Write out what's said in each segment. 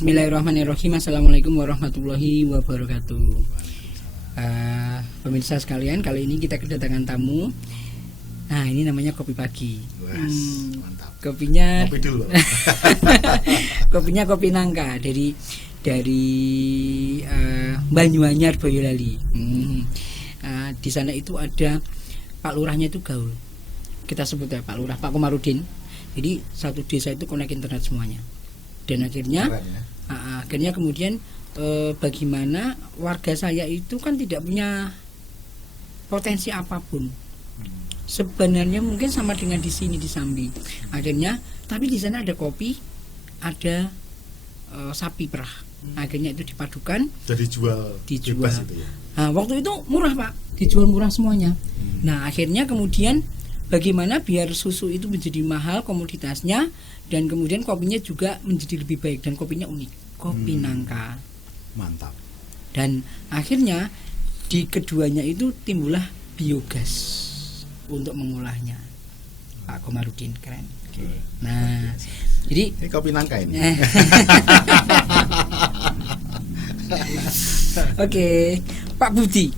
Bismillahirrahmanirrahim. Assalamualaikum warahmatullahi wabarakatuh. Pemirsa sekalian, kali ini kita kedatangan tamu. Nah, ini namanya kopi pagi. Mantap. Kopinya Kopi dulu. kopinya kopi nangka dari Banyuanyar Boyolali. Di sana itu ada Pak Lurahnya itu gaul. Kita sebut ya Pak Lurah, Pak Komarudin. Jadi satu desa itu konek internet semuanya. Dan akhirnya akhirnya kemudian bagaimana warga saya itu kan tidak punya potensi apapun. Sebenarnya mungkin sama dengan di sini di Sambi. Akhirnya tapi di sana ada kopi, ada sapi perah. Akhirnya itu dipadukan. Jadi dijual. Itu ya. Nah, waktu itu murah Pak, dijual murah semuanya. Nah akhirnya kemudian bagaimana biar susu itu menjadi mahal komoditasnya dan kemudian kopinya juga menjadi lebih baik dan kopinya unik, kopi nangka. Mantap. Dan akhirnya di keduanya itu timbullah biogas untuk mengolahnya. Pak Komarudin keren. Oke. Nah, jadi ini kopi nangka ini. Oke, Pak Budi.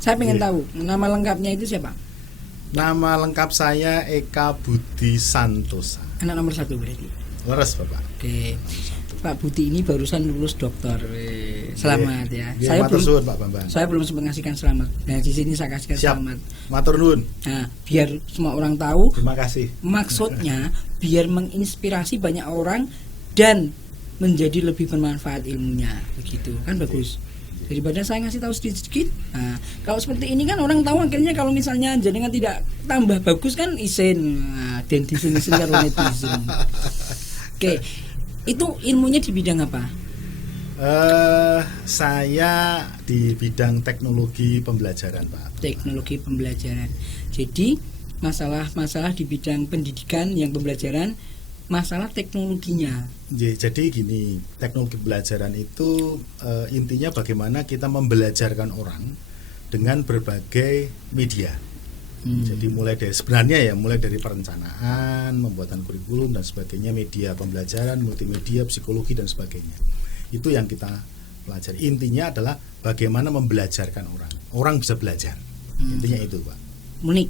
Saya pengen tahu nama lengkapnya itu siapa? Nama lengkap saya Eka Budi Santosa. Anak nomor 1 berarti. Leres Bapak. Oke. Pak Budi ini barusan lulus dokter. Selamat ya. Saya belum sempat ngasihkan selamat. Nah, di sini saya kasihkan selamat. Matur nuwun. Nah, biar semua orang tahu. Terima kasih. Maksudnya biar menginspirasi banyak orang dan menjadi lebih bermanfaat ilmunya. Begitu. Kan bagus. Daripada saya ngasih tahu sedikit. Nah, kalau seperti ini kan orang tahu akhirnya kalau misalnya jenengan tidak tambah bagus kan isin. Nah, dan di sini karo netizen. Oke. Itu ilmunya di bidang apa? Saya di bidang teknologi pembelajaran, Pak. Teknologi pembelajaran. Jadi masalah-masalah di bidang pendidikan yang pembelajaran, masalah teknologinya. Jadi gini, teknologi pembelajaran itu intinya bagaimana kita membelajarkan orang dengan berbagai media. Jadi mulai dari perencanaan, pembuatan kurikulum dan sebagainya, media pembelajaran, multimedia, psikologi dan sebagainya. Itu yang kita pelajari. Intinya adalah bagaimana membelajarkan orang. Orang bisa belajar. Intinya itu, Pak. Unik,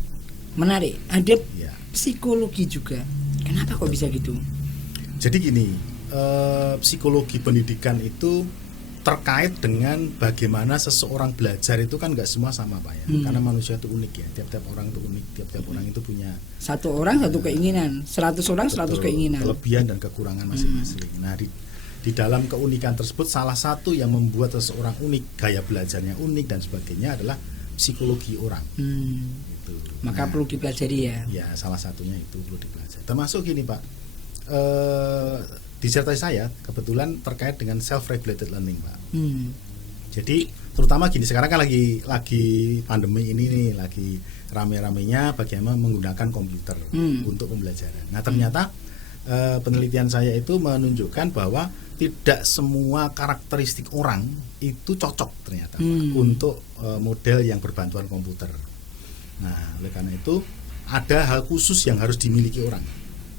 menarik. Ada psikologi juga. Kenapa kok bisa gitu? Jadi gini, psikologi pendidikan itu terkait dengan bagaimana seseorang belajar itu kan nggak semua sama Pak ya, karena manusia itu unik ya, tiap-tiap orang itu unik, tiap-tiap orang itu punya satu orang satu keinginan, 100 orang 100 keinginan, kelebihan dan kekurangan masing-masing. Nah di dalam keunikan tersebut salah satu yang membuat seseorang unik, gaya belajarnya unik dan sebagainya adalah psikologi orang. Gitu. Maka perlu dipelajari ya. Ya salah satunya itu perlu dipelajari. Termasuk gini Pak. Disertasi saya kebetulan terkait dengan self-regulated learning, Pak. Jadi terutama gini, sekarang kan lagi pandemi ini nih, lagi rame-ramenya bagaimana menggunakan komputer untuk pembelajaran. Nah ternyata penelitian saya itu menunjukkan bahwa tidak semua karakteristik orang itu cocok ternyata Pak, untuk model yang berbantuan komputer. Nah oleh karena itu ada hal khusus yang harus dimiliki orang.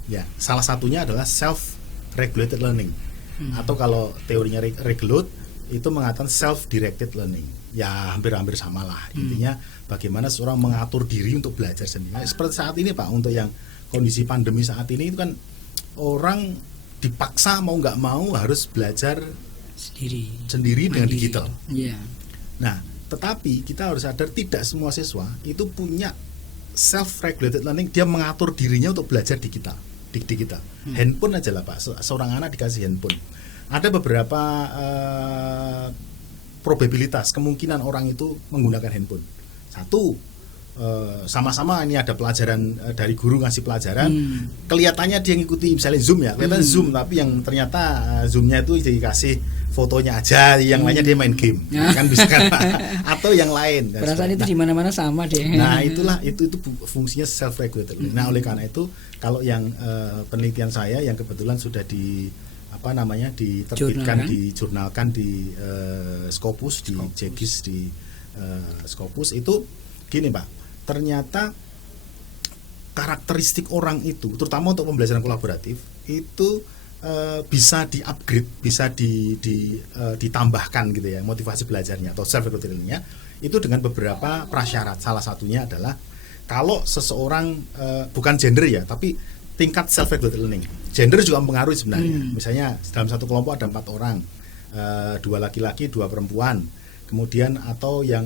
Ya salah satunya adalah self-regulated learning, atau kalau teorinya Regelut itu mengatakan self-directed learning. Ya hampir-hampir sama lah. Intinya bagaimana seorang mengatur diri untuk belajar sendiri. Seperti saat ini Pak, untuk yang kondisi pandemi saat ini itu kan orang dipaksa mau nggak mau harus belajar sendiri dengan digital. Nah tetapi kita harus sadar tidak semua siswa itu punya self-regulated learning. Dia mengatur dirinya untuk belajar digital. Handphone aja lah Pak, seorang anak dikasih handphone, ada beberapa probabilitas kemungkinan orang itu menggunakan handphone. Satu, sama-sama ini ada pelajaran dari guru ngasih pelajaran, kelihatannya dia ngikuti misalnya Zoom ya, kelihatan Zoom, tapi yang ternyata Zoomnya itu dikasih fotonya aja, yang lainnya dia main game, kan bisa kan? Atau yang lain. Perasaan itu di mana-mana sama deh. Nah itulah itu fungsinya self-regulated. Nah oleh karena itu kalau yang penelitian saya yang kebetulan sudah diterbitkan, dijurnalkan di Scopus, di JGIS, di Scopus itu gini Pak, ternyata karakteristik orang itu terutama untuk pembelajaran kolaboratif itu bisa di-upgrade, bisa ditambahkan gitu ya motivasi belajarnya atau self regulated learning-nya itu dengan beberapa prasyarat. Salah satunya adalah kalau seseorang bukan gender ya, tapi tingkat self regulated learning. Gender juga mempengaruhi sebenarnya. Misalnya dalam satu kelompok ada 4 orang, 2 laki-laki, 2 perempuan. Kemudian atau yang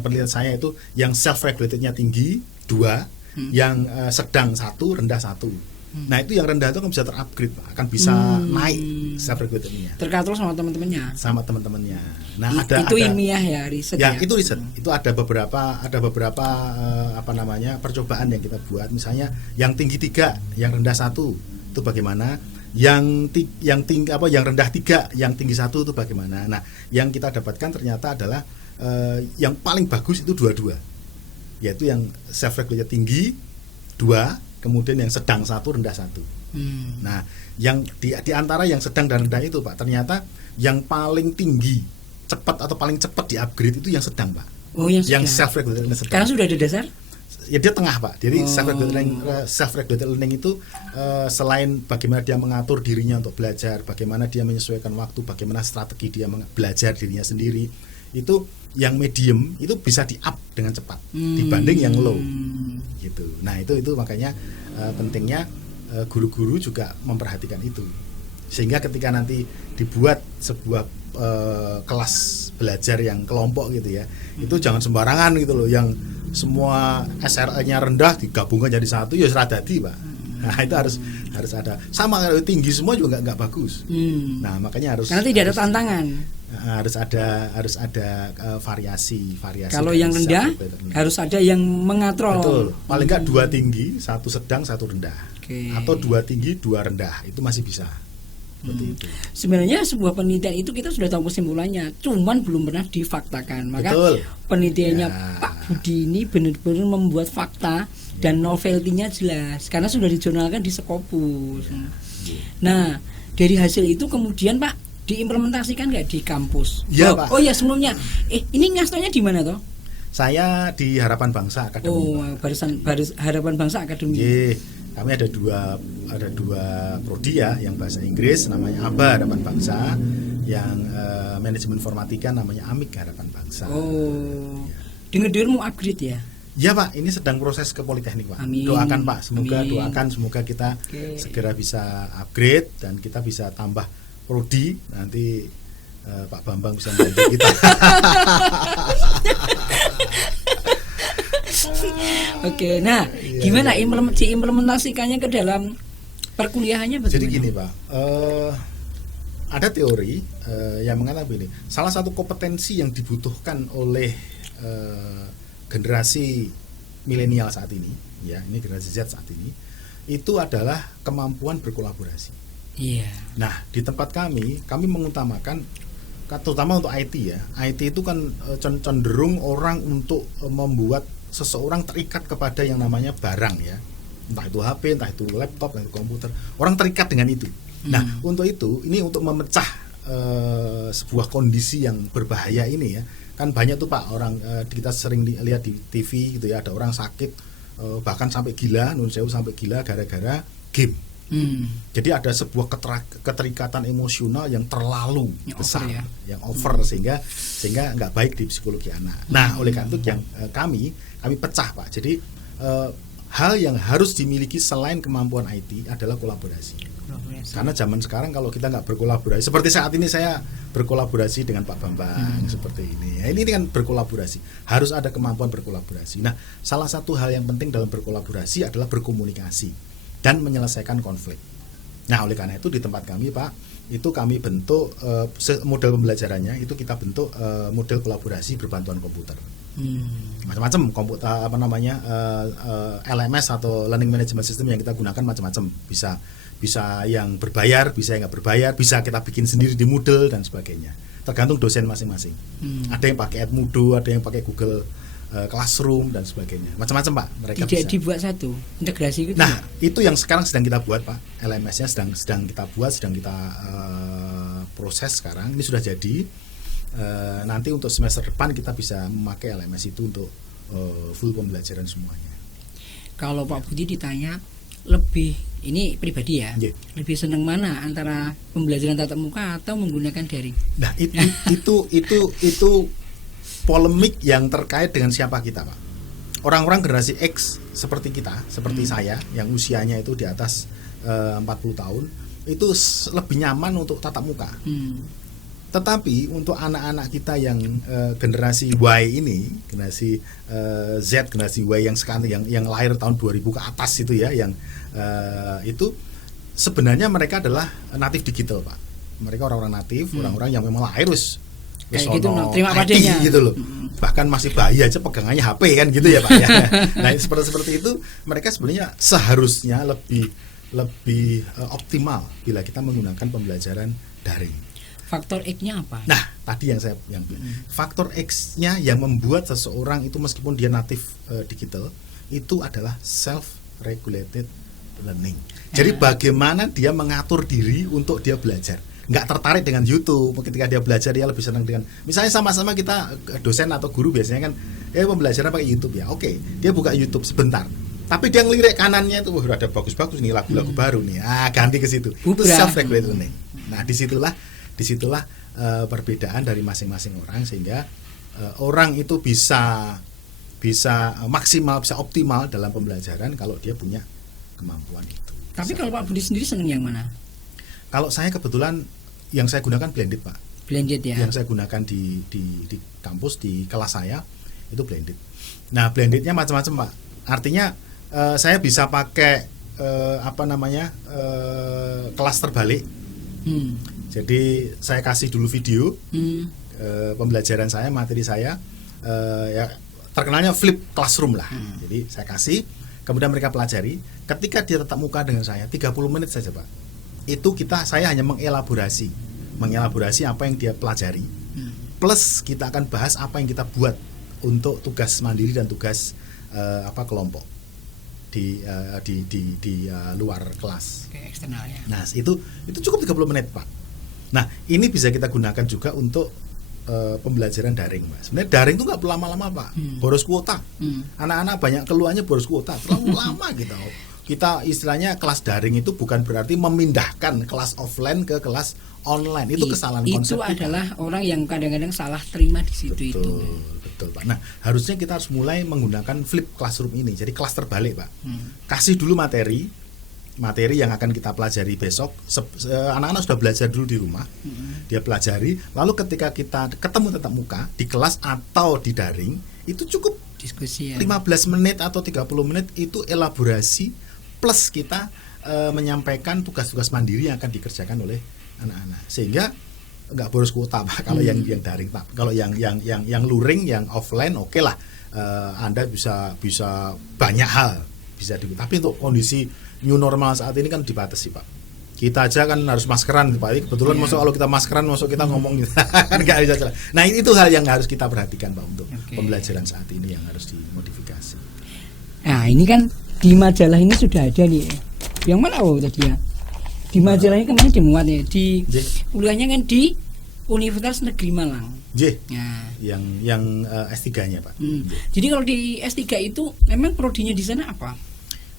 penelitian saya itu yang self regulatednya tinggi 2, yang sedang 1, rendah 1. Nah itu yang rendah itu akan bisa terupgrade, akan bisa naik self regulatednya. Terkatur sama teman-temannya. Sama teman-temannya. Nah itu ilmiah ya, riset ya. Itu riset. Itu ada beberapa percobaan yang kita buat. Misalnya yang tinggi 3, yang rendah 1 itu bagaimana? Yang rendah 3, yang tinggi 1 itu bagaimana? Nah yang kita dapatkan ternyata adalah yang paling bagus itu 2-2, yaitu yang self regulated tinggi 2, kemudian yang sedang 1, rendah 1. Nah, yang di antara yang sedang dan rendah itu, Pak, ternyata yang paling tinggi cepat atau paling cepat di-upgrade itu yang sedang, Pak. Oh, yang self regulated sedang. Karena sudah ada dasar? Ya dia tengah, Pak. Jadi self regulated learning itu selain bagaimana dia mengatur dirinya untuk belajar, bagaimana dia menyesuaikan waktu, bagaimana strategi dia belajar dirinya sendiri, itu yang medium itu bisa di-up dengan cepat dibanding yang low gitu. Nah itu makanya pentingnya guru-guru juga memperhatikan itu, sehingga ketika nanti dibuat sebuah kelas belajar yang kelompok gitu ya, itu jangan sembarangan gitu loh, yang semua SRL-nya rendah digabungkan jadi satu, ya seradadi, Pak. Nah itu harus ada. Sama kalau tinggi semua juga nggak bagus. Nah makanya karena tidak ada tantangan. Harus ada variasi. Kalau yang rendah harus ada yang mengatrol. Betul. Paling nggak 2 tinggi, 1 sedang, 1 rendah. Atau 2 tinggi, 2 rendah, itu masih bisa. Seperti itu. Sebenarnya sebuah penelitian itu kita sudah tahu kesimpulannya, cuman belum pernah difaktakan. Maka penelitiannya Pak Budi ini benar-benar membuat fakta dan novelty-nya jelas, karena sudah dijurnalkan di Scopus. Nah dari hasil itu kemudian Pak diimplementasikan nggak di kampus? Ya, Pak. Oh ya sebelumnya, ini ngastonya di mana toh? Saya di Harapan Bangsa Akademi. Oh, baris Harapan Bangsa Akademi. Kami ada dua prodi ya, yang bahasa Inggris namanya ABA Harapan Bangsa, yang manajemen informatika namanya AMIK Harapan Bangsa. Oh, dengar-dengar mau upgrade ya? Ya Pak, ini sedang proses ke Politeknik, Pak. Amin. Doakan Pak, semoga kita segera bisa upgrade dan kita bisa tambah prodi, nanti Pak Bambang bisa membantu kita. Oke, nah gimana diimplementasikannya ke dalam perkuliahannya bagaimana? Jadi gini Pak, ada teori yang mengatakan begini, salah satu kompetensi yang dibutuhkan oleh generasi milenial saat ini, ya ini generasi Z saat ini, itu adalah kemampuan berkolaborasi. Iya. Nah di tempat kami mengutamakan, terutama untuk IT ya. IT itu kan cenderung orang untuk membuat seseorang terikat kepada yang namanya barang ya, entah itu HP, entah itu laptop, entah itu komputer. Orang terikat dengan itu. Nah untuk itu, ini untuk memecah sebuah kondisi yang berbahaya ini ya. Kan banyak tuh Pak orang, kita sering lihat di TV gitu ya, ada orang sakit bahkan sampai gila, sampai gila gara-gara game. Jadi ada sebuah keterikatan emosional yang terlalu besar, yang over sehingga nggak baik di psikologi anak. Nah oleh karena itu yang kami pecah Pak. Jadi hal yang harus dimiliki selain kemampuan IT adalah kolaborasi. Karena zaman sekarang kalau kita nggak berkolaborasi, seperti saat ini saya berkolaborasi dengan Pak Bambang seperti ini. Ini kan berkolaborasi, harus ada kemampuan berkolaborasi. Nah salah satu hal yang penting dalam berkolaborasi adalah berkomunikasi dan menyelesaikan konflik. Nah oleh karena itu di tempat kami Pak, itu kami bentuk model pembelajarannya itu kita bentuk model kolaborasi berbantuan komputer. Macam-macam komputer LMS atau Learning Management System yang kita gunakan macam-macam, bisa yang berbayar, bisa yang nggak berbayar, bisa kita bikin sendiri di Moodle dan sebagainya, tergantung dosen masing-masing. Ada yang pakai Edmodo, ada yang pakai Google Classroom dan sebagainya, macam-macam Pak. Mereka tidak bisa dibuat satu integrasi gitu. Nah itu yang sekarang sedang kita buat Pak, LMS-nya sedang kita buat, sedang kita proses sekarang. Ini sudah jadi. Nanti untuk semester depan kita bisa memakai LMS itu untuk full pembelajaran semuanya. Kalau Pak Budi ditanya lebih ini pribadi ya, lebih senang mana antara pembelajaran tatap muka atau menggunakan daring? Nah, itu polemik yang terkait dengan siapa kita, Pak. Orang-orang generasi X seperti kita, seperti saya yang usianya itu di atas 40 tahun, itu lebih nyaman untuk tatap muka. Tetapi untuk anak-anak kita yang generasi Y ini, generasi Z, generasi Y yang sekarang yang lahir tahun 2000 ke atas itu ya, yang itu sebenarnya mereka adalah natif digital, Pak. Mereka orang-orang natif, orang-orang yang memang lahir wis gitu, terima padanya gitu loh. Bahkan masih bayi aja pegangannya HP kan gitu ya, Pak ya. Nah, seperti itu mereka sebenarnya seharusnya lebih optimal bila kita menggunakan pembelajaran daring. Faktor X-nya apa? Nah, tadi yang faktor X-nya yang membuat seseorang itu meskipun dia natif digital itu adalah self-regulated learning. Jadi bagaimana dia mengatur diri untuk dia belajar. Nggak tertarik dengan YouTube. Ketika dia belajar dia lebih senang dengan, misalnya sama-sama kita dosen atau guru biasanya kan pembelajaran pakai YouTube ya. Oke, dia buka YouTube sebentar. Tapi dia ngelirik kanannya itu ada bagus-bagus nih lagu-lagu baru nih. Ganti ke situ. Itu self-regulated learning. Nah, disitulah perbedaan dari masing-masing orang sehingga orang itu bisa maksimal, bisa optimal dalam pembelajaran kalau dia punya kemampuan itu. Tapi kalau Pak Budi sendiri senang yang mana? Kalau saya kebetulan yang saya gunakan blended, Pak. Blended ya. Yang saya gunakan di kampus, di kelas saya itu blended. Nah, blendednya macam-macam, Pak. Artinya saya bisa pakai kelas terbalik. Jadi saya kasih dulu video pembelajaran saya, materi saya, ya terkenalnya flip classroom lah. Jadi saya kasih, kemudian mereka pelajari. Ketika dia tatap muka dengan saya 30 menit saja, Pak. Itu saya hanya mengelaborasi apa yang dia pelajari. Plus kita akan bahas apa yang kita buat untuk tugas mandiri dan tugas kelompok di luar kelas. Oke, eksternal ya. Nah, itu cukup 30 menit, Pak. Nah, ini bisa kita gunakan juga untuk pembelajaran daring, Mas. Sebenarnya daring itu nggak lama-lama, Pak. Boros kuota. Anak-anak banyak keluhannya boros kuota, terlalu lama gitu. Kita istilahnya kelas daring itu bukan berarti memindahkan kelas offline ke kelas online. Itu kesalahan konsep. Itu adalah orang yang kadang-kadang salah terima di situ. Betul, Pak. Nah, harusnya kita harus mulai menggunakan flip classroom ini. Jadi kelas terbalik, Pak. Kasih dulu materi yang akan kita pelajari besok. Anak-anak sudah belajar dulu di rumah. Dia pelajari, lalu ketika kita ketemu tatap muka di kelas atau di daring, itu cukup diskusi ya. 15 menit atau 30 menit itu elaborasi plus kita menyampaikan tugas-tugas mandiri yang akan dikerjakan oleh anak-anak. Sehingga nggak boros kuota, Pak, kalau yang daring, Pak. Kalau yang luring, yang offline, oke lah. Anda bisa banyak hal bisa tapi untuk kondisi new normal saat ini kan dibatasi, Pak. Kita aja kan harus maskeran, Pak. Kebetulan masuk kalau kita maskeran, masuk kita ngomong gitu. Kan nggak bisa jalan. Nah, itu hal yang harus kita perhatikan, Pak, untuk pembelajaran saat ini yang harus dimodifikasi. Nah, ini kan di majalah ini sudah ada nih. Yang mana tadi ya? Di majalah ini kemarin dimuat ya. Di kuliahnya kan di Universitas Negeri Malang. Nah, yang S3-nya, Pak. Jadi kalau di S3 itu memang prodinya di sana apa?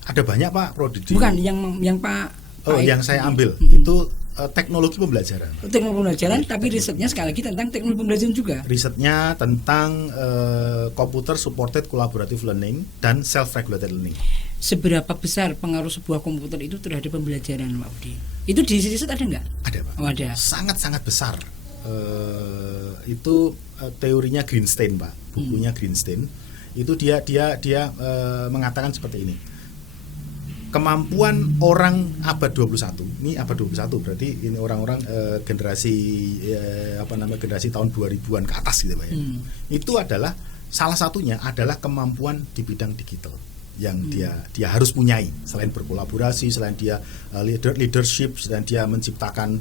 Ada banyak, Pak, prodi. Bukan yang Pak. Yang saya ambil itu teknologi pembelajaran. Teknologi pembelajaran, tapi risetnya sekali lagi tentang teknologi pembelajaran juga. Risetnya tentang computer supported collaborative learning dan self-regulated learning. Seberapa besar pengaruh sebuah komputer itu terhadap pembelajaran, Pak Budi? Itu di riset ada nggak? Ada, Pak. Ada. Sangat-sangat besar. Itu teorinya Greenstein, Pak. Bukunya Greenstein. Itu dia mengatakan seperti ini. Kemampuan orang abad 21, ini abad 21 berarti ini orang-orang generasi tahun 2000-an ke atas gitu, Pak ya. Itu adalah salah satunya adalah kemampuan di bidang digital yang dia harus punyai, selain berkolaborasi, selain dia leadership, selain dia menciptakan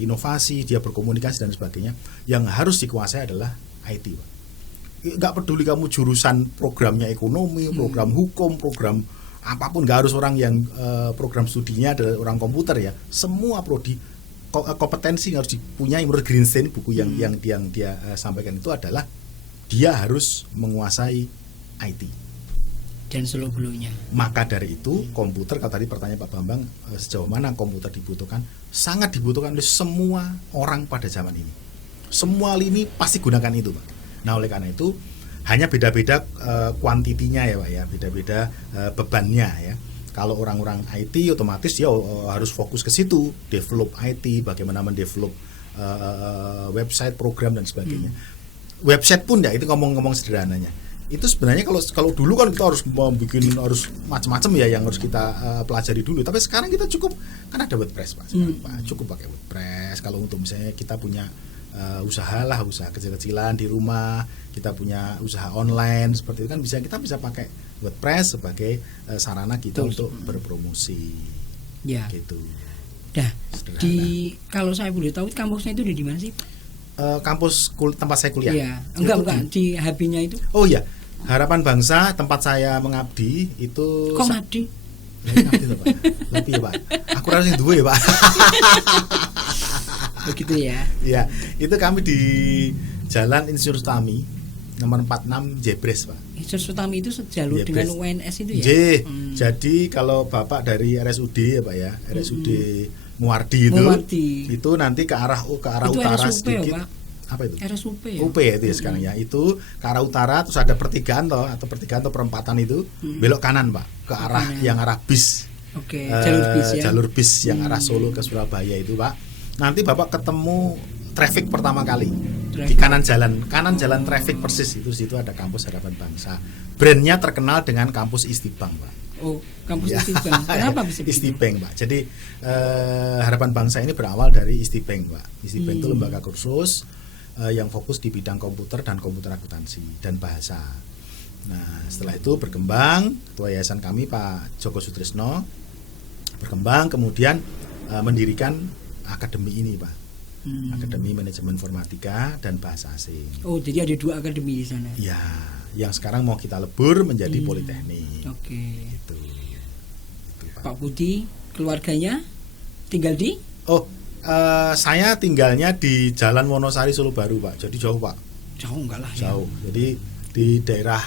inovasi, dia berkomunikasi dan sebagainya. Yang harus dikuasai adalah IT, Pak. Nggak peduli kamu jurusan programnya ekonomi, program hukum, program apapun, nggak harus orang yang program studinya adalah orang komputer ya. Semua prodi kompetensi yang harus dipunyai menurut Greenstein, buku yang dia sampaikan itu adalah dia harus menguasai IT. dan seluk-beluknya. Maka dari itu komputer, kalau tadi pertanyaan Pak Bambang, sejauh mana komputer dibutuhkan, sangat dibutuhkan oleh semua orang pada zaman ini. Semua lini pasti gunakan itu, Pak. Nah, oleh karena itu hanya beda-beda kuantitinya ya, Pak ya, beda-beda bebannya ya. Kalau orang-orang IT otomatis dia harus fokus ke situ, develop IT, bagaimana mendevelop website, program dan sebagainya. Website pun ya, itu ngomong-ngomong sederhananya. Itu sebenarnya kalau dulu kan kita harus bikin harus macam-macam ya yang harus kita pelajari dulu. Tapi sekarang kita cukup kan ada WordPress, Pak. Pak, cukup pakai WordPress. Kalau untuk misalnya kita punya usaha kecil-kecilan di rumah, kita punya usaha online seperti itu kan kita bisa pakai WordPress sebagai sarana kita untuk berpromosi. Ya. Gitu. Dah. Kalau saya boleh tahu kampusnya itu di mana sih? Kampus tempat saya kuliah. Iya. Enggak di HB-nya itu. Oh iya. Harapan Bangsa tempat saya mengabdi itu. Kok ngabdi? Ngabdi tuh, Pak. Lebih ya, Pak. Aku rasa duwe ya, Pak. Begitu ya. Iya, itu kami di Jalan Insinyur Sutami nomor 46 Jebres, Pak. Insinyur Sutami itu sejalur dengan UNS itu ya. Jadi kalau Bapak dari RSUD ya, Pak ya, RSUD Muwardi itu nanti ke arah itu utara RSUP sedikit. Ya, Pak? Apa itu? RSUP ya. UP ya itu ya sekarang ya. Itu ke arah utara terus ada pertigaan atau perempatan itu belok kanan, Pak, ke arah yang arah bis. Oke, jalur bis ya. Jalur bis yang arah Solo ke Surabaya itu, Pak. Nanti Bapak ketemu traffic pertama kali di kanan jalan traffic persis itu, situ ada kampus Harapan Bangsa. Brandnya terkenal dengan kampus Istibank, Pak. Oh, kampus Istibank. Kenapa bisa Istibank, Pak? Jadi Harapan Bangsa ini berawal dari Istibank, Pak. Istibank itu lembaga kursus yang fokus di bidang komputer dan komputer akuntansi dan bahasa. Nah, setelah itu berkembang, ketua yayasan kami Pak Joko Sutrisno berkembang, kemudian mendirikan akademi ini, Pak. Akademi Manajemen Informatika dan Bahasa Asing. Oh, jadi ada 2 akademi di sana. Ya, yang sekarang mau kita lebur menjadi politeknik. Oke. Itu, Pak Budi, keluarganya tinggal di? Oh, saya tinggalnya di Jalan Wonosari Solo Baru, Pak. Jadi jauh, Pak. Jauh enggak lah. Jauh. Ya. Jadi di daerah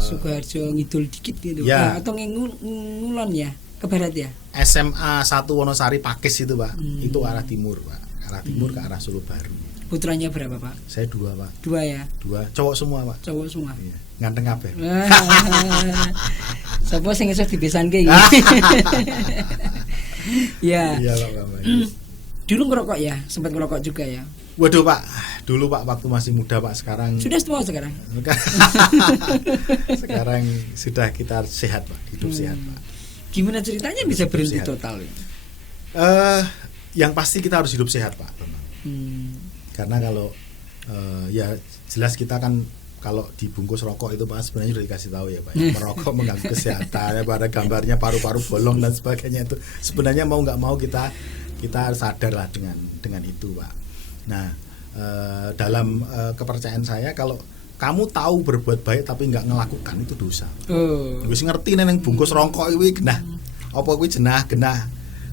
Sukoharjo ngidul dikit gitu. Ya. Atau ngulon ya, ke barat ya. SMA 1 Wonosari Pakis itu, Pak. Itu arah timur, Pak. Arah timur ke arah Solo Baru. Putranya berapa, Pak? Saya 2, Pak. 2 ya. 2, cowok semua, Pak. Cowok semua. Iya. Nganteng kabeh. Sapa sing iso dibesanke iki? Ya. Iya, Pak. Dulu ngerokok ya, sempat ngerokok juga ya. Waduh, Pak. Dulu, Pak, waktu masih muda, Pak. Sekarang sudah tua sekarang. Sekarang sudah kita sehat, Pak. Hidup sehat, Pak. Gimana ceritanya bisa berhenti total? Yang pasti kita harus hidup sehat, Pak. Karena kalau ya jelas kita kan kalau dibungkus rokok itu, Pak, sebenarnya sudah dikasih tahu ya, Pak. Merokok mengganggu kesehatan, ya, pada gambarnya paru-paru bolong dan sebagainya itu. Sebenarnya mau nggak mau kita harus sadar lah dengan itu, Pak. Nah, dalam kepercayaan saya, kalau kamu tahu berbuat baik tapi nggak ngelakukan, itu dosa. Wis ngerti neng bungkus rokok iki genah. Apa kuwi genah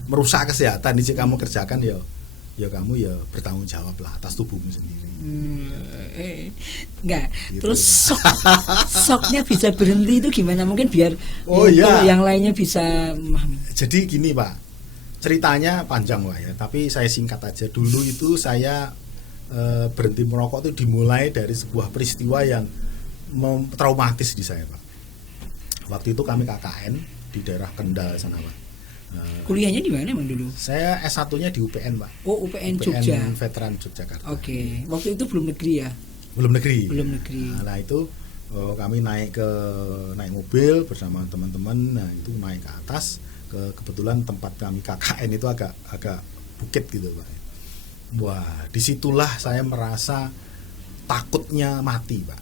merusak kesehatan jika kamu kerjakan ya kamu ya bertanggung jawab lah atas tubuhmu sendiri. Enggak. Gitu, terus soknya bisa berhenti itu gimana? Mungkin biar yang lainnya bisa memahami. Jadi gini, Pak, ceritanya panjang, Pak ya, tapi saya singkat aja. Dulu itu saya berhenti merokok itu dimulai dari sebuah peristiwa yang traumatis di saya, Pak. Waktu itu kami KKN di daerah Kendal sana, Pak. Kuliahnya di mana emang dulu? Saya S1-nya di UPN, Pak. Oh, UPN Jogja. Veteran Yogyakarta. Oke. Waktu itu belum negeri ya? Belum negeri. Nah, itu kami naik mobil bersama teman-teman. Nah, itu naik ke atas. Kebetulan tempat kami KKN itu agak bukit gitu, Pak. Wah, disitulah saya merasa takutnya mati, Pak.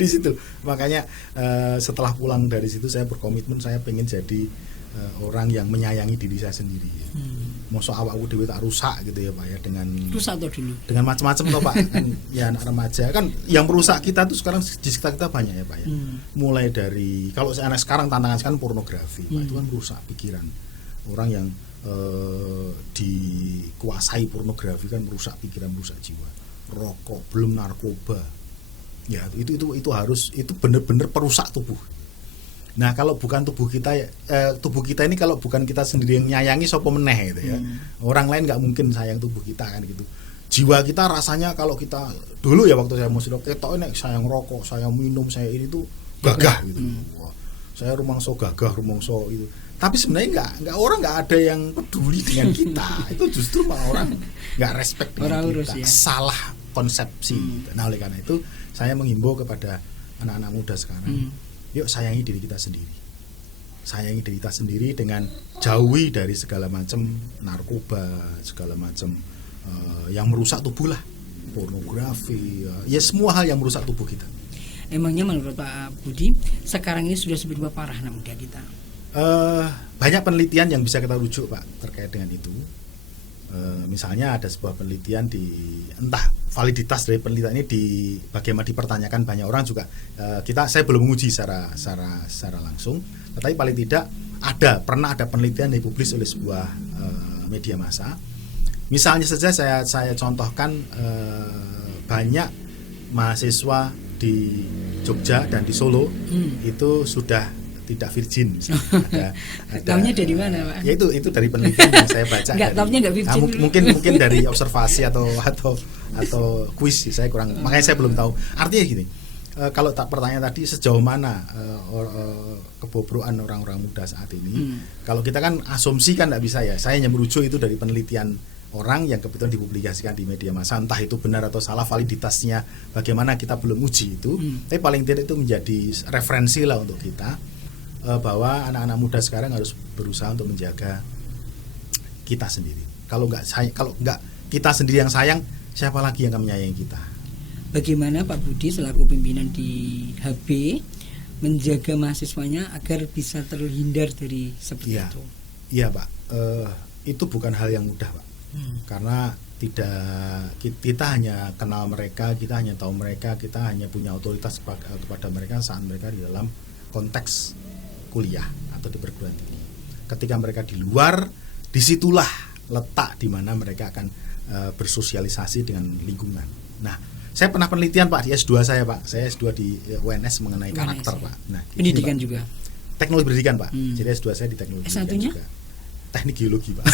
Di situ, makanya setelah pulang dari situ saya berkomitmen saya pengen jadi orang yang menyayangi diri saya sendiri. Mosok awakku dhewe tak rusak gitu ya, Pak ya, dengan rusak dulu dengan macam-macam toh, Pak. Kan, ya anak remaja kan yang merusak kita tuh sekarang di sekitar kita banyak ya, Pak ya. Mulai dari kalau anak sekarang tantangan sekarang pornografi, Pak, itu kan merusak pikiran orang yang dikuasai pornografi kan merusak pikiran, merusak jiwa. Rokok, belum narkoba. Ya, itu harus, itu benar-benar perusak tubuh. Nah, kalau bukan tubuh kita ini kalau bukan kita sendiri yang nyayangi sapa meneh gitu ya. Orang lain nggak mungkin sayang tubuh kita kan gitu. Jiwa kita rasanya kalau kita dulu ya waktu saya masih ketok nek saya ngerokok, saya minum, saya ini tuh gagah gitu. Wah, saya rumangsa gagah, rumangsa itu. Tapi sebenarnya nggak orang nggak ada yang peduli dengan kita. Itu justru malah orang nggak respect dengan kita. Ya. Salah konsepsi. Nah, oleh karena itu saya menghimbau kepada anak-anak muda sekarang, yuk sayangi diri kita sendiri. Sayangi diri kita sendiri dengan jauhi dari segala macam narkoba, segala macam yang merusak tubuh lah, pornografi, ya semua hal yang merusak tubuh kita. Emangnya menurut Pak Budi sekarang ini sudah seberapa parah anak muda kita? Banyak penelitian yang bisa kita rujuk Pak terkait dengan itu. Misalnya ada sebuah penelitian entah validitas dari penelitian ini bagaimana dipertanyakan banyak orang juga. Saya belum menguji secara langsung, tetapi paling tidak pernah ada penelitian yang dipublis oleh sebuah media massa. Misalnya saja saya contohkan, banyak mahasiswa di Jogja dan di Solo itu sudah tidak virgin. Tahunya dari mana, Pak? Ya itu dari penelitian yang saya baca. Nggak virgin. Mungkin dari observasi atau kuis, saya kurang. Makanya saya belum tahu. Artinya gini, kalau pertanyaan tadi sejauh mana kebobrokan orang-orang muda saat ini, kalau kita kan asumsi kan nggak bisa ya. Saya hanya merujuk itu dari penelitian orang yang kebetulan dipublikasikan di media massa, entah itu benar atau salah validitasnya bagaimana kita belum uji itu, tapi paling tidak itu menjadi referensi lah untuk kita, bahwa anak-anak muda sekarang harus berusaha untuk menjaga kita sendiri. Kalau nggak kita sendiri yang sayang, siapa lagi yang akan menyayangi kita? Bagaimana Pak Budi selaku pimpinan di HB menjaga mahasiswanya agar bisa terhindar dari seperti itu? Iya Pak, itu bukan hal yang mudah Pak. Karena kita hanya kenal mereka, kita hanya tahu mereka, kita hanya punya otoritas kepada mereka saat mereka di dalam konteks kuliah atau di perguruan tinggi. Ketika mereka di luar, disitulah letak di mana mereka akan bersosialisasi dengan lingkungan. Nah, saya pernah penelitian Pak di S2 saya Pak. Saya S2 di UNS mengenai karakter Pak. Nah, pendidikan Pak, juga. Teknologi pendidikan Pak. Jadi S2 saya di teknologi pendidikan juga. Teknik geologi Pak.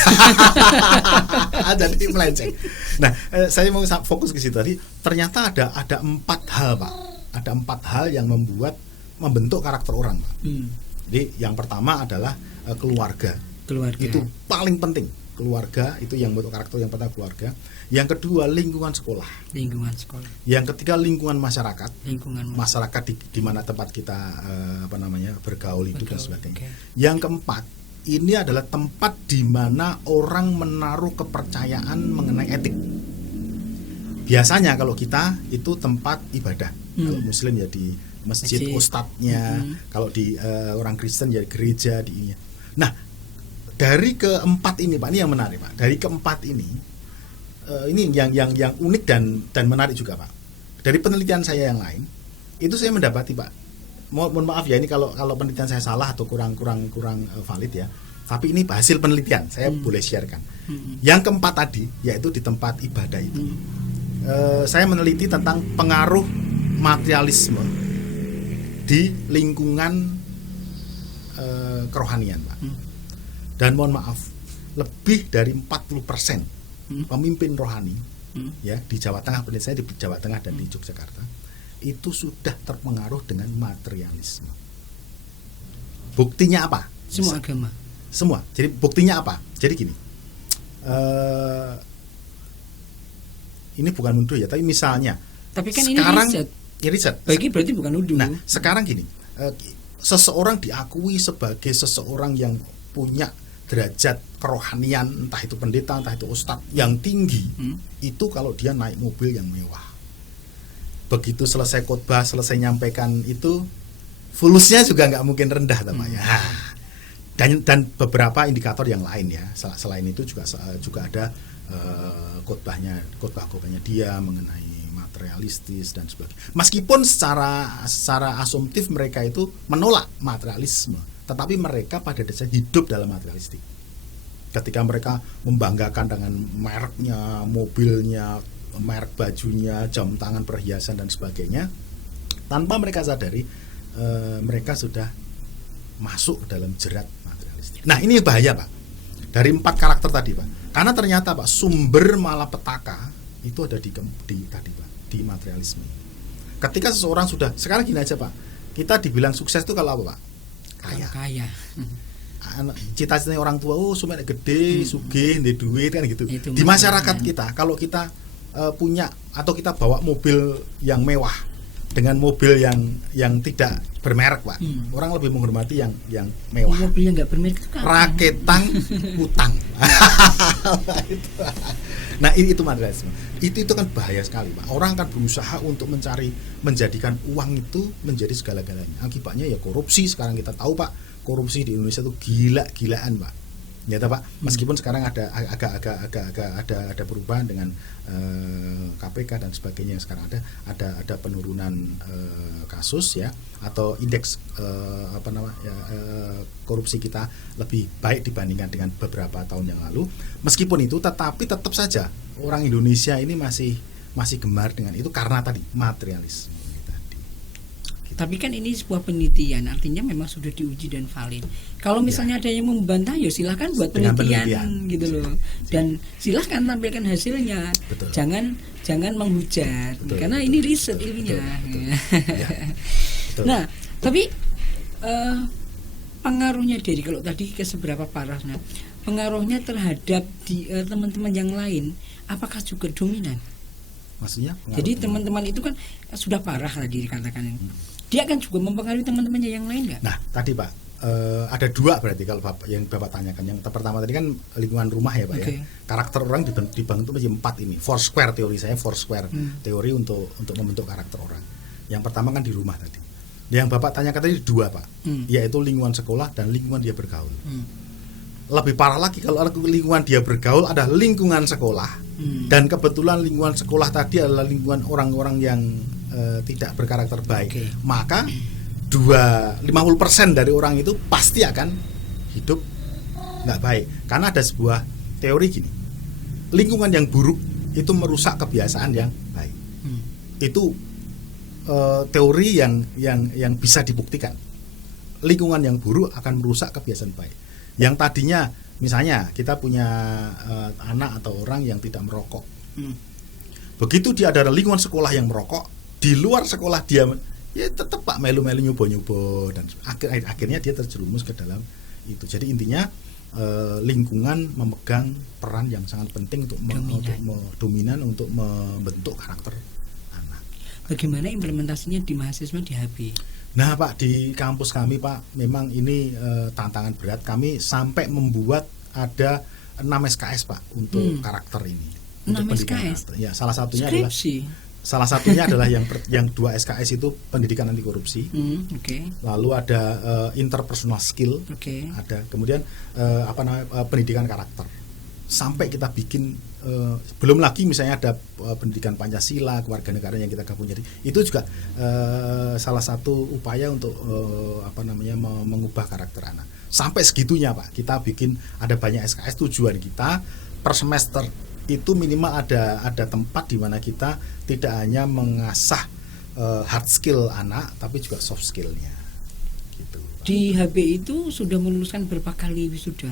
Jadi melenceng. Nah, saya mau fokus ke situ tadi. Ternyata ada 4 hal Pak. Ada 4 hal yang membentuk karakter orang Pak. Jadi yang pertama adalah keluarga. Itu paling penting. Keluarga itu yang membentuk karakter, yang pertama keluarga. Yang kedua lingkungan sekolah. Yang ketiga lingkungan masyarakat. Masyarakat di mana tempat kita bergaul itu dan sebagainya. Yang keempat, ini adalah tempat di mana orang menaruh kepercayaan mengenai etik. Biasanya kalau kita itu tempat ibadah. Kalau Muslim ya di masjid ustadznya, kalau di orang Kristen ya gereja di ini. Nah, dari keempat ini Pak, ini yang menarik Pak. Dari keempat ini yang unik dan menarik juga Pak. Dari penelitian saya yang lain, itu saya mendapati Pak. Mohon maaf ya ini kalau penelitian saya salah atau kurang valid ya. Tapi ini hasil penelitian, saya boleh sharekan. Yang keempat tadi yaitu di tempat ibadah itu. Saya meneliti tentang pengaruh materialisme di lingkungan kerohanian, Pak. Dan mohon maaf, lebih dari 40% pemimpin rohani ya di Jawa Tengah, penelitian saya di Jawa Tengah dan di Yogyakarta itu sudah terpengaruh dengan materialisme. Buktinya apa? Semua agama. Semua. Jadi buktinya apa? Jadi gini. Ini bukan nuduh ya, tapi misalnya. Tapi kan sekarang, ini riset. Bagi berarti bukan nuduh. Nah, sekarang gini. Seseorang diakui sebagai seseorang yang punya derajat kerohanian, entah itu pendeta, entah itu ustadz yang tinggi, itu kalau dia naik mobil yang mewah. Begitu selesai khotbah, selesai nyampaikan itu, fulusnya juga nggak mungkin rendah namanya. Dan beberapa indikator yang lain ya. Selain itu juga ada khotbahnya dia mengenai materialistis dan sebagainya. Meskipun secara asumtif mereka itu menolak materialisme, tetapi mereka pada dasarnya hidup dalam materialistik. Ketika mereka membanggakan dengan mereknya, mobilnya, merek bajunya, jam tangan, perhiasan dan sebagainya, tanpa mereka sadari mereka sudah masuk ke dalam jerat materialistik. Nah, ini bahaya, Pak. Dari 4 karakter tadi, Pak. Karena ternyata, Pak, sumber malapetaka itu ada di tadi, Pak, di materialisme. Ketika seseorang sudah, sekarang gini aja, Pak. Kita dibilang sukses itu kalau apa, Pak? Kaya. Cita-citanya orang tua, sumet gede, sugih, ndek duit kan gitu. Itu di masyarakat kita, kalau kita punya atau kita bawa mobil yang mewah dengan mobil yang tidak bermerek, Pak, orang lebih menghormati yang mewah. Mobil yang nggak bermerek itu kan raketan utang. Nah, itu materialisme. Itu kan bahaya sekali, Pak. Orang akan berusaha untuk menjadikan uang itu menjadi segala-galanya. Akibatnya ya korupsi. Sekarang kita tahu, Pak, korupsi di Indonesia itu gila-gilaan, Pak. Ya, Pak. Meskipun sekarang ada ada perubahan dengan KPK dan sebagainya. Sekarang ada penurunan kasus ya, atau indeks korupsi kita lebih baik dibandingkan dengan beberapa tahun yang lalu. Meskipun itu, tetapi tetap saja orang Indonesia ini masih gemar dengan itu karena tadi materialisme. Tapi kan ini sebuah penelitian, artinya memang sudah diuji dan valid. Kalau misalnya ada yang membantah, ya silahkan buat penelitian gitu loh. Dan silahkan tampilkan hasilnya. Betul. Jangan menghujat, karena ini riset ilmiah. Ya, betul. Nah, tapi pengaruhnya dari kalau tadi ke seberapa parahnya, pengaruhnya terhadap teman-teman yang lain, apakah juga dominan? Maksudnya? Jadi teman-teman itu kan sudah parah tadi dikatakan. Dia akan juga mempengaruhi teman-temannya yang lain nggak? Nah, tadi, Pak, ada 2 berarti kalau yang Bapak tanyakan. Yang pertama tadi kan lingkungan rumah ya, Pak, ya. Karakter orang dibangun menjadi 4 ini. Foursquare teori saya, Foursquare teori untuk membentuk karakter orang. Yang pertama kan di rumah tadi. Yang Bapak tanyakan tadi 2, Pak, yaitu lingkungan sekolah dan lingkungan dia bergaul. Lebih parah lagi kalau lingkungan dia bergaul adalah lingkungan sekolah, dan kebetulan lingkungan sekolah tadi adalah lingkungan orang-orang yang tidak berkarakter baik, maka 50% dari orang itu pasti akan hidup nggak baik. Karena ada sebuah teori gini, lingkungan yang buruk itu merusak kebiasaan yang baik. Itu teori yang bisa dibuktikan. Lingkungan yang buruk akan merusak kebiasaan baik. Yang tadinya misalnya kita punya anak atau orang yang tidak merokok, begitu dia ada lingkungan sekolah yang merokok, di luar sekolah dia ya tetap, Pak, melu-melu nyoba-nyoba, dan akhirnya dia terjerumus ke dalam itu. Jadi intinya lingkungan memegang peran yang sangat penting untuk dominan untuk membentuk karakter anak. Bagaimana implementasinya di mahasiswa di HB? Nah, Pak, di kampus kami, Pak, memang ini tantangan berat. Kami sampai membuat ada 6 SKS, Pak, untuk karakter ini. 6 SKS? Ya, salah satunya adalah yang 2 SKS itu pendidikan anti korupsi. Lalu ada interpersonal skill. Ada kemudian pendidikan karakter. Sampai kita bikin belum lagi misalnya ada pendidikan Pancasila, kewarganegaraan yang kita gabung. Jadi itu juga salah satu upaya untuk mengubah karakter anak. Sampai segitunya, Pak, kita bikin ada banyak SKS. Tujuan kita per semester itu minimal ada tempat di mana kita tidak hanya mengasah hard skill anak, tapi juga soft skillnya. Gitu, Pak. Di HB itu sudah meluluskan berapa kali wisuda?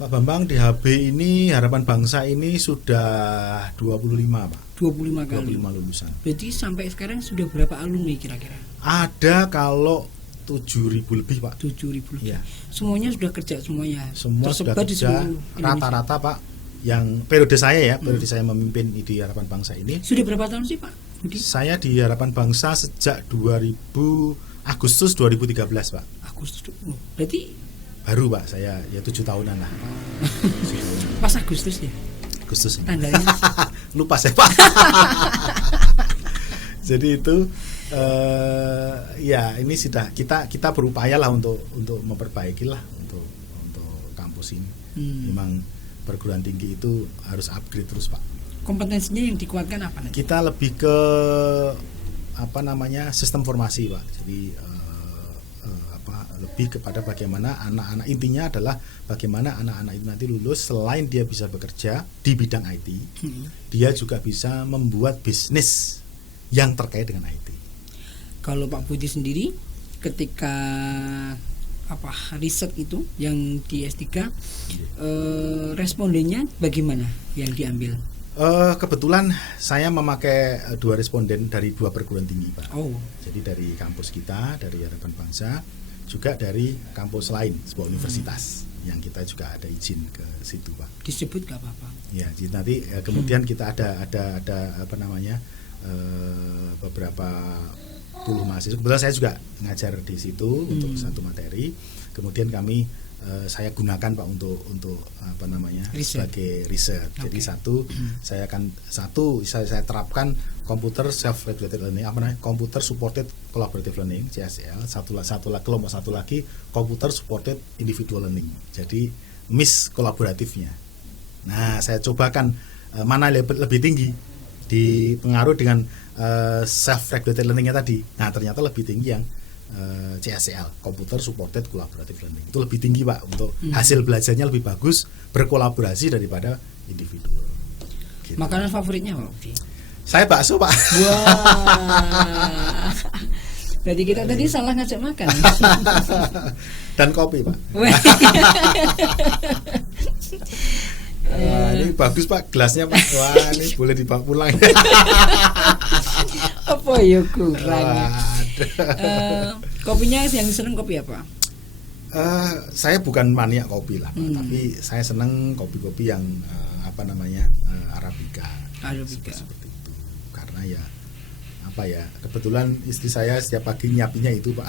Pak Bambang, di HB ini Harapan Bangsa ini sudah 25, Pak. 25 kali. 25 lulusan. Berarti sampai sekarang sudah berapa alumni kira-kira? Ada kalau 7.000 lebih, Pak. 7.000 lebih. Ya. Semuanya sudah kerja semuanya. Semua tersebar sudah di kerja. seluruh Rata-rata, Pak, yang periode saya memimpin di Harapan Bangsa ini. Sudah berapa tahun sih, Pak Budi? Saya di Harapan Bangsa sejak Agustus 2013, Pak. Agustus. Berarti baru, Pak, saya ya 7 tahunan lah. Pas Agustus ya? Agustus ini. Tanggalnya? Lupa saya, Pak. Jadi itu ya ini sudah kita berupaya lah untuk memperbaiki lah untuk kampus ini. Memang perguruan tinggi itu harus upgrade terus, Pak. Kompetensinya yang dikuatkan apa nanti? Kita lebih ke sistem formasi, Pak. Jadi lebih kepada bagaimana anak-anak, intinya adalah bagaimana anak-anak itu nanti lulus, selain dia bisa bekerja di bidang IT, dia juga bisa membuat bisnis yang terkait dengan IT. Kalau Pak Budi sendiri ketika riset itu yang di S3 respondennya bagaimana yang diambil? Kebetulan saya memakai 2 responden dari 2 perguruan tinggi, Pak. Oh. Jadi dari kampus kita, dari Harapan Bangsa, juga dari kampus lain, sebuah universitas yang kita juga ada izin ke situ, Pak. Disebut nggak apa-apa. Ya, jadi nanti kemudian kita ada beberapa puluh mahasiswa. Kebetulan saya juga ngajar di situ untuk satu materi. Kemudian saya gunakan, Pak, untuk sebagai riset. Jadi saya terapkan computer self regulated learning, computer supported collaborative learning CSL, kelompok satu lagi computer supported individual learning. Jadi MIS kolaboratifnya. Nah, saya cobakan mana lebih tinggi dipengaruhi dengan self regulated learningnya tadi. Nah, ternyata lebih tinggi yang CSL, Computer Supported Collaborative Learning. Itu lebih tinggi, Pak, untuk hasil belajarnya lebih bagus berkolaborasi daripada individual. Gitu. Makanan favoritnya apa? Saya bakso, Pak. Wah. Berarti kita tadi salah ngajak makan. Dan kopi, Pak. Ini bagus, Pak, gelasnya, Pak. Wah, ini boleh dibawa pulang. Apa ya kurang? Kopinya yang seneng kopi apa? Saya bukan maniak kopi lah, Pak, tapi saya seneng kopi-kopi yang Arabica. Seperti itu. Karena kebetulan istri saya setiap pagi nyapinya itu, Pak.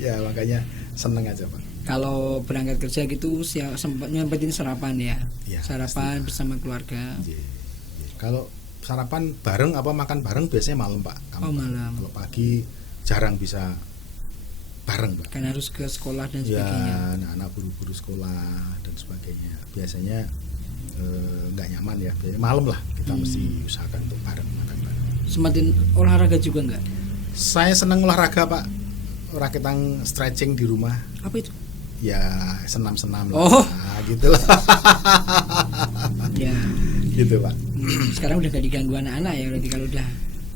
Ya, makanya seneng aja, Pak. Kalau berangkat kerja gitu sempat nyempetin sarapan ya sarapan bersama keluarga. Kalau sarapan bareng makan bareng biasanya malam, Pak. Malam. Kalau pagi jarang bisa bareng, Pak. Kan harus ke sekolah dan sebagainya. Ya, anak-anak buru-buru sekolah dan sebagainya. Biasanya nggak nyaman ya. Biasanya malam lah kita mesti usahakan untuk bareng makan bareng. Sempetin olahraga juga nggak? Saya senang olahraga, Pak. Rakitan stretching di rumah. Apa itu? Ya, senam-senam lah. Oh. Gitu lah. Ya. Gitu, Pak. Sekarang udah gak diganggu anak-anak ya berarti kalau udah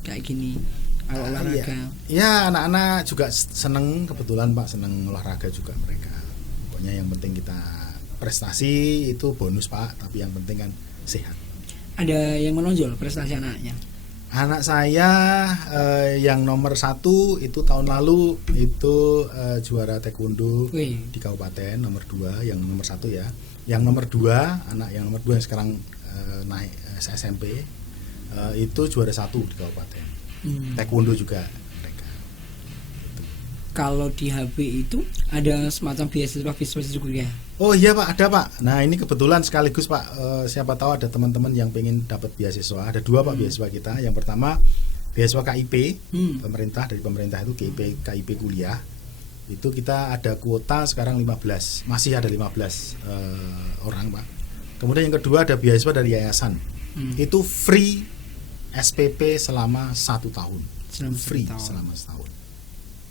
kayak gini kalau olahraga. Ya, anak-anak juga seneng, kebetulan, Pak, seneng olahraga juga mereka. Pokoknya yang penting kita prestasi itu bonus, Pak, tapi yang penting kan sehat. Ada yang menonjol prestasi anaknya? Anak saya yang nomor 1 itu tahun lalu itu juara taekwondo di kabupaten, nomor 2 yang nomor 1 ya. Yang nomor 2, anak yang nomor 2 yang sekarang naik SMP itu juara 1 di kabupaten. Taekwondo juga mereka. Gitu. Kalau di HB itu ada semacam beasiswa juga ya? Oh iya, Pak, ada, Pak. Nah, ini kebetulan sekaligus, Pak, siapa tahu ada teman-teman yang pengen dapat beasiswa. Ada 2, Pak, beasiswa kita. Yang pertama beasiswa KIP, dari pemerintah itu KIP kuliah. Itu kita ada kuota sekarang 15, masih ada 15 orang, Pak. Kemudian yang kedua ada beasiswa dari yayasan. Itu free SPP selama 1 tahun. Selama setahun.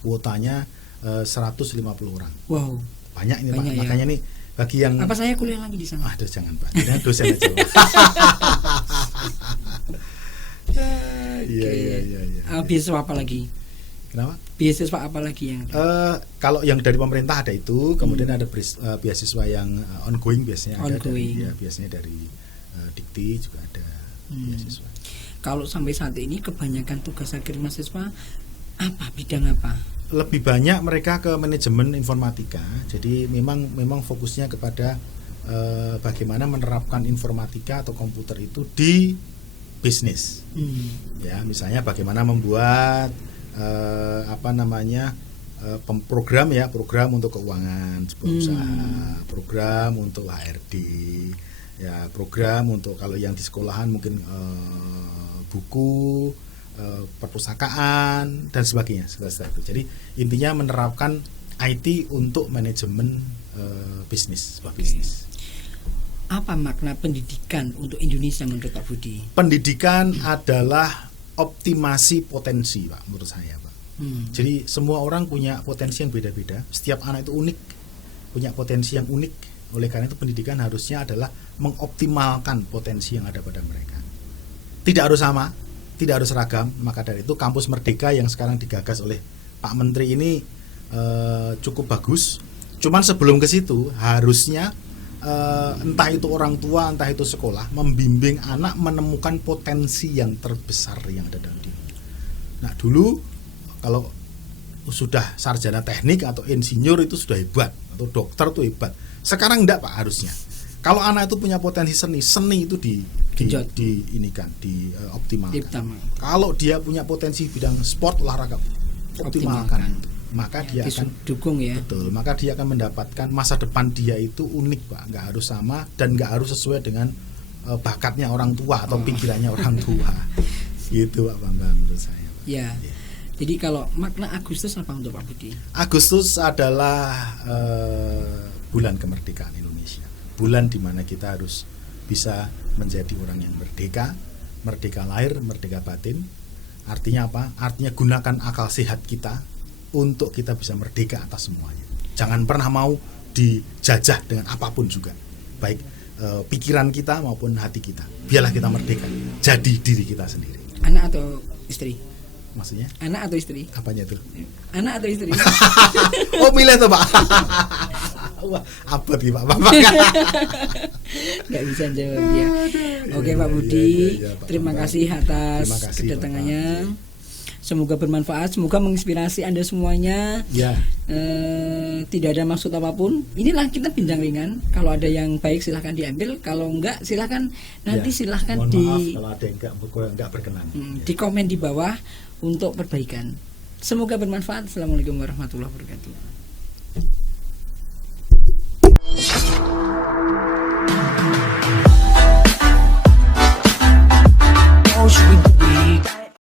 Kuotanya 150 orang. Wow. Banyak ini, Pak. Ya? Makanya nih bagi yang apa saya kuliah lagi di sana? Aduh, jangan, Pak. Ini dosen aja, Pak. Iya. Beasiswa apa lagi? Kenapa? Beasiswa apa lagi yang? Kalau yang dari pemerintah ada itu, kemudian ada beasiswa yang ongoing biasanya ada biasanya dari Dikti juga ada beasiswa. Kalau sampai saat ini kebanyakan tugas akhir mahasiswa apa, bidang apa? Lebih banyak mereka ke manajemen informatika. Jadi memang fokusnya kepada bagaimana menerapkan informatika atau komputer itu di bisnis. Ya, misalnya bagaimana membuat program untuk keuangan sebuah usaha, program untuk HRD, ya, program untuk kalau yang di sekolahan mungkin buku, perpustakaan dan sebagainya. Jadi intinya menerapkan IT untuk manajemen bisnis, sebuah bisnis. Apa makna pendidikan untuk Indonesia menurut Pak Budi? Pendidikan adalah optimasi potensi, Pak, menurut saya, Pak. Jadi semua orang punya potensi yang beda-beda. Setiap anak itu unik, punya potensi yang unik. Oleh karena itu pendidikan harusnya adalah mengoptimalkan potensi yang ada pada mereka. Tidak harus sama, tidak harus seragam. Maka dari itu kampus Merdeka yang sekarang digagas oleh Pak Menteri ini cukup bagus. Cuman sebelum ke situ harusnya entah itu orang tua, entah itu sekolah, membimbing anak menemukan potensi yang terbesar yang ada dalam diri. Nah dulu kalau sudah sarjana teknik atau insinyur itu sudah hebat, atau dokter itu hebat. Sekarang enggak Pak, harusnya kalau anak itu punya potensi seni itu dioptimalkan. Kalau dia punya potensi bidang sport, olahraga, optimalkan. Maka dia akan dukung ya. Betul, maka dia akan mendapatkan masa depan dia itu unik Pak, nggak harus sama dan nggak harus sesuai dengan bakatnya orang tua atau pikirannya orang tua. Gitu Pak Bambang menurut saya. Ya. Jadi kalau makna Agustus apa untuk Pak Budi? Agustus adalah bulan kemerdekaan Indonesia. Bulan di mana kita harus bisa menjadi orang yang merdeka, merdeka lahir, merdeka batin. Artinya apa? Artinya gunakan akal sehat kita untuk kita bisa merdeka atas semuanya. Jangan pernah mau dijajah dengan apapun juga, baik pikiran kita maupun hati kita. Biarlah kita merdeka, jadi diri kita sendiri. Anak atau istri? Maksudnya? Anak atau istri? Apanya tuh? Anak atau istri? Oh milih tuh Pak. Wah apa nih Pak? Gak bisa jawab dia. Oke Pak Budi, terima kasih atas kedatangannya. Semoga bermanfaat, semoga menginspirasi Anda semuanya. Ya. Tidak ada maksud apapun. Inilah kita bincang ringan. Kalau ada yang baik silahkan diambil. Kalau enggak silahkan nanti silahkan mohon maaf kalau ada yang enggak berkenan. Di komen di bawah untuk perbaikan. Semoga bermanfaat. Assalamualaikum warahmatullahi wabarakatuh.